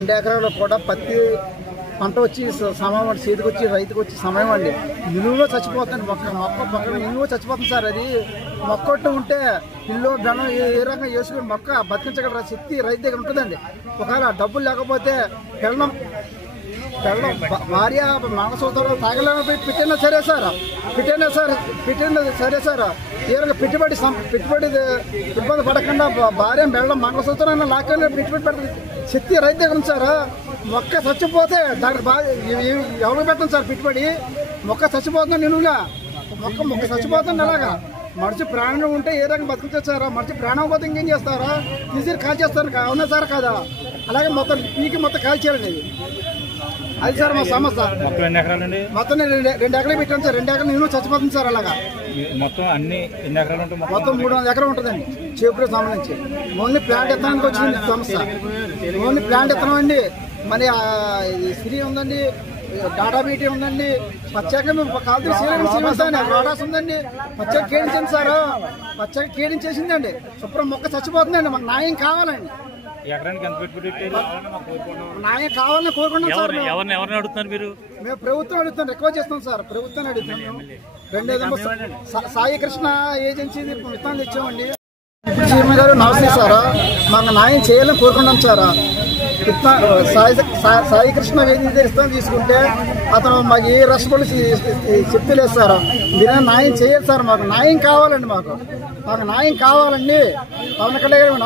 2 ఎకరాల్లో కూడా పత్తి పంట వచ్చి సమయం చేతికి వచ్చి రైతుకు వచ్చి సమయం అండి నిలువులో చచ్చిపోతుంది మొక్క పక్కన నిలువ చచ్చిపోతుంది సార్. అది మొక్క ఉంటే ఇల్లు ధనం ఏ రకంగా వేసుకుని మొక్క బతికించగల శక్తి రైతు దగ్గర ఉంటుందండి. ఒకవేళ డబ్బులు లేకపోతే పెళ్ళం భార్య మంగళసూత్రాలు తాగలేని పెట్టినా సరే సార్ పెట్టినా సరే సార్ ఏ రకంగా పెట్టుబడి ఇబ్బంది పడకుండా భార్య బెళ్ళం మంగళసూత్రాన్ని లాక్కొని పెట్టుబడి పెడతారు శక్తి రైతు దగ్గర ఉంది సార్. మొక్క చచ్చిపోతే దానికి బాగా ఎవరు పెట్టండి సార్ పెట్టుబడి. మొక్క చచ్చిపోతుంది నిలువుగా మొక్క చచ్చిపోతుంది. అలాగా మనిషి ప్రాణం ఉంటే ఏ రకంగా బతికించారా? మనిషి ప్రాణం పోతే ఇంకేం చేస్తారా? తీసి కాల్ చేస్తారు అవునా సార్ కాదా? అలాగే మొత్తం కాల్ చేయాలండి. అది సార్ మా సమస్య. మొత్తం 2 ఎకరాలు పెట్టాను సార్. 2 ఎకరాలు నేను చచ్చిపోతుంది సార్. అలాగా మొత్తం అన్ని ఎన్ని ఎకరాలు ఉంటాయి? మొత్తం 300 ఎకరాలు ఉంటుందండి చేపూరు సంబంధించి. ఓన్లీ ప్లాంట్ ఎత్తనానికి వచ్చింది సమస్య. ఓన్లీ ప్లాంట్ ఎత్తనం అండి. మరి సిరి ఉందండి, డాటా బీటీ ఉందండి, పచ్చగా కాదు రోడాస్ ఉందండి. పచ్చగా కేడించండి సార్. పచ్చగా కేడించేసిందండి. శుభ్రం మొక్క చచ్చిపోతుందండి. మాకు న్యాయం కావాలండి. ఎకరానికి ఎంత పెట్టుబడి న్యాయం కావాలని కోరుకుంటున్నాం సార్. ఎవరిని అడుగుతున్నారు మీరు? మేము ప్రభుత్వం అడుగుతాం, రిక్వెస్ట్ చేస్తాం సార్. ప్రభుత్వాన్ని అడుగుతాం. 2 సాయి కృష్ణ ఏజెన్సీ విత్తనాలు ఇచ్చామండి. చీమ గారు నమస్తే సార్. మాకు న్యాయం చేయాలని కోరుకుంటాం సార్. సాయి కృష్ణ ఏజెన్సీ ఇస్తాను తీసుకుంటే అతను మాకు ఏ రసపడి చెప్తలేదు సార్. మీరు న్యాయం చేయాలి సార్. మాకు న్యాయం కావాలండి. మాకు న్యాయం కావాలండి. పవన్ కళ్యాణ్ గారు